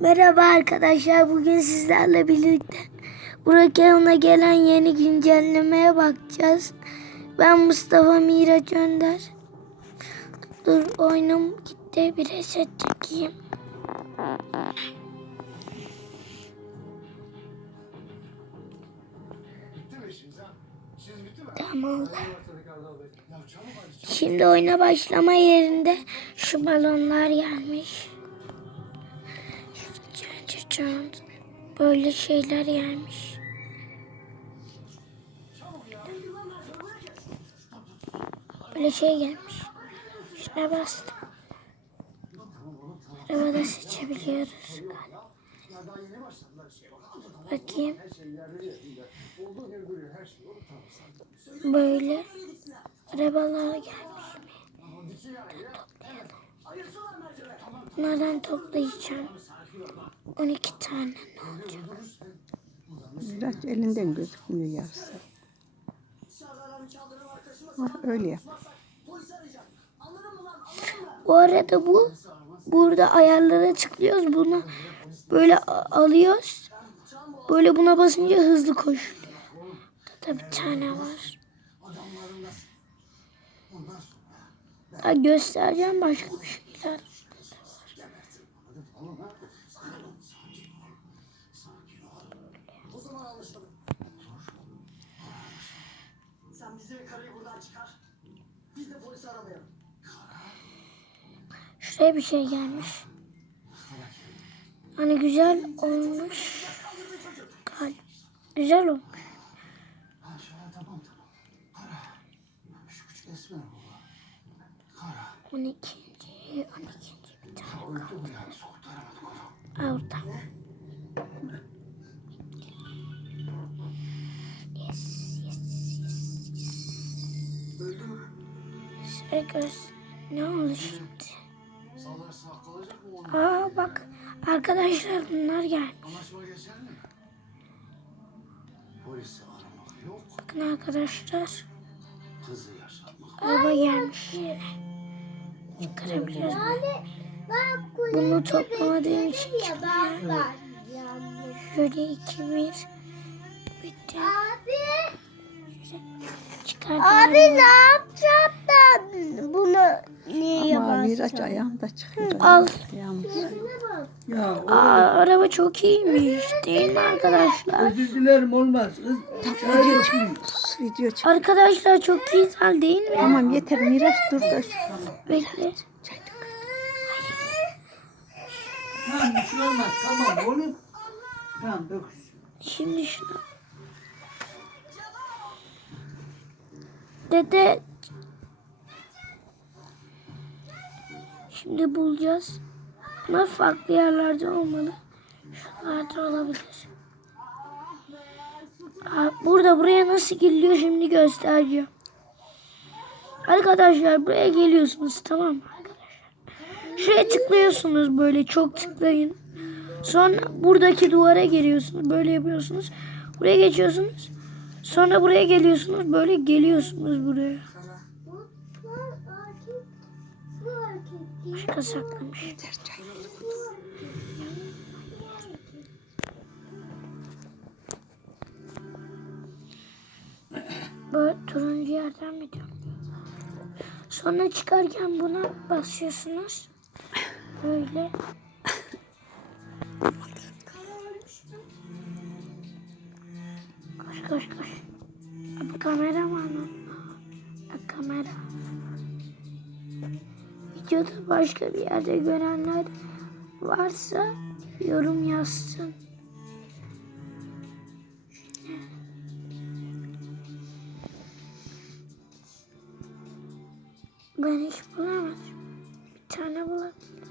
Merhaba arkadaşlar. Bugün sizlerle birlikte Burak Yalın'a gelen yeni güncellemeye bakacağız. Ben Mustafa Miraç Önder. Dur oyunum gitti. Bir reset çekeyim. Tamam. Şimdi oyuna başlama yerinde şu balonlar gelmiş. Böyle şeyler gelmiş. Böyle şey gelmiş. Şuna bastım. Arabada seçebiliyoruz. Bakayım. Böyle arabalar gelmiş. Bunlardan toplayacağım. 12 tane ne olacak? Biraz elinden gözükmüyor yarısı. Ha, öyle yap. Bu arada bu burada ayarlara tıklıyoruz. Bunu böyle alıyoruz. Böyle buna basınca hızlı koşuyor. Burada bir tane var. Daha göstereceğim başka bir şeyler. Şuraya bir şey gelmiş. Hani güzel olmuş. Güzel olmuş. Baba. Kara. 12. 12. bir tane. Onu. Orada. Yes, yes, yes, yes. Öldü mü? Ne oldu şimdi? Sallarsa kalacak mı? Aa bak arkadaşlar bunlar gelmiş. Anlaşma geçer mi? Polisi aramak yok. Bakın arkadaşlar Kızı yaşatmak. araba gelmiş yere. Çıkarabiliyoruz. Bunu toplamadığım için çıkmıyor. Şöyle iki bir. Bitti. Çıkardım. Abi ne yapacağım ben bunu niye Ama Miraç basacağım? ayağında çıkıyor. Al. Ayağımız. Aa, araba çok iyiymiş değil mi arkadaşlar? Özür dilerim olmaz. Kız Video. Video çık. Arkadaşlar çok güzel değil mi? Tamam yeter Miraç dur da. Bekle. tamam bir şey olmaz. Tamam oğlum. Tamam dök. Şimdi şunu. Dede. Şimdi bulacağız. Bunlar farklı yerlerde olmalı. Şuralarda olabilir. Burada buraya nasıl giriliyor şimdi göstereceğim. Arkadaşlar buraya geliyorsunuz tamam mı arkadaşlar? Şuraya tıklıyorsunuz böyle çok tıklayın. Sonra buradaki duvara geliyorsunuz. Böyle yapıyorsunuz. Buraya geçiyorsunuz. Sonra buraya geliyorsunuz. Böyle geliyorsunuz buraya. Başka saklamış. Böyle turuncu yerden mi diyorum? Sonra çıkarken buna basıyorsunuz. Böyle. Koş koş. Bu kamera var mı? Kamera. Videoda başka bir yerde görenler varsa yorum yazsın. Ben hiç bulamadım. Bir tane bulabildim.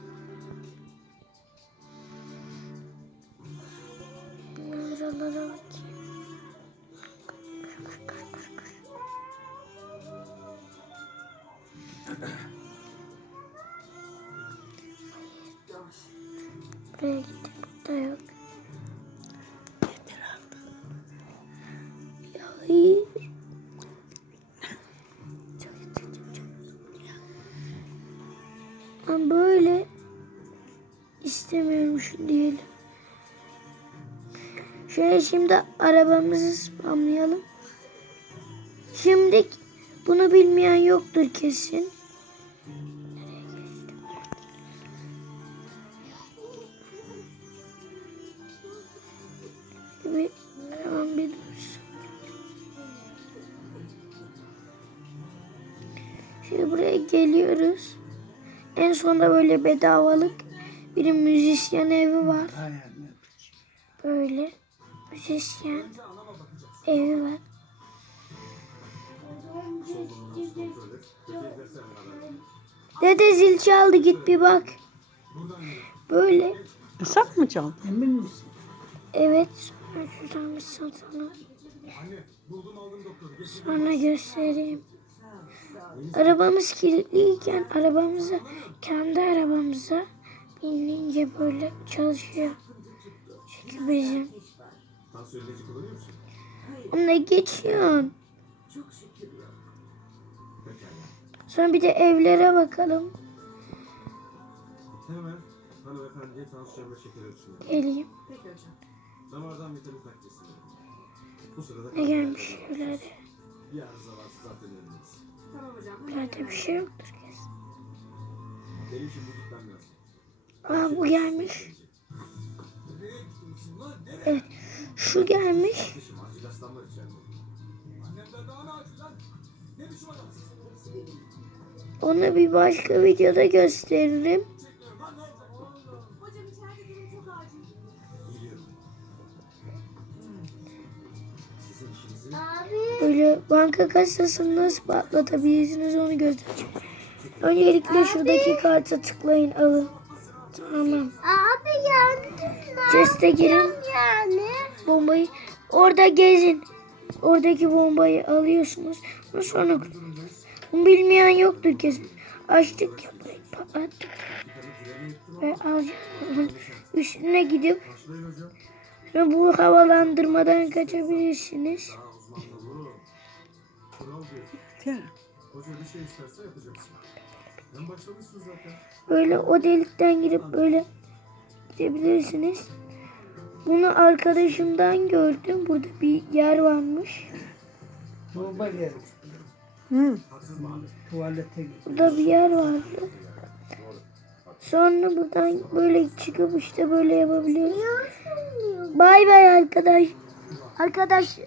Buralara bakayım. Buraya gittik. Burada yok. Ben böyle istemiyorum şimdi diyelim. Şöyle şimdi arabamızı spamlayalım. Şimdi bunu bilmeyen yoktur kesin. Şimdi buraya geliyoruz. En sonunda böyle bedavalık bir müzisyen evi var. Böyle müzisyen evi var. Dede zil çaldı git bir bak. Böyle Isak mı çaldın? Emin misin? evet şuradan bir satana. Sonra göstereyim. Arabamız kilitliyken arabamıza kendi arabamıza binince böyle çalışıyor. Çünkü bizim. Onunla geçiyorsun. Sonra bir de evlere bakalım. Hemen hanımefendiye tansiyon ve şeker ölçümü. Geleyim. Damardan vitamin takviyesini. Bu sırada Ne gelmiş evlere. Bir arıza varsa zaten önündeyiz. Zaten bir şey yoktur kesin. Benim şimdi gitmem lazım. Aa bu gelmiş. Evet. Şu gelmiş. Onu bir başka videoda gösteririm. Banka kasasını nasıl patlatabilirsiniz onu göstereceğim. Öncelikle şuradaki karta tıklayın alın. Tamam. Abi yandım. Chest'e girin. Yani. Bombayı orada gezin. Oradaki bombayı alıyorsunuz. Bunu sonra. Bunu bilmeyen yoktur kesin. Açtık ya patlattık. Ve alacağız. Üstüne gidip bu havalandırmadan kaçabilirsiniz. Böyle o delikten girip böyle gidebilirsiniz. Bunu arkadaşımdan gördüm. Burada bir yer varmış. Torba gel. Hı. Tuvalete. Burada bir yer vardı. Sonra buradan böyle çıkıp işte böyle yapabiliyoruz. Bay bay arkadaş. Arkadaş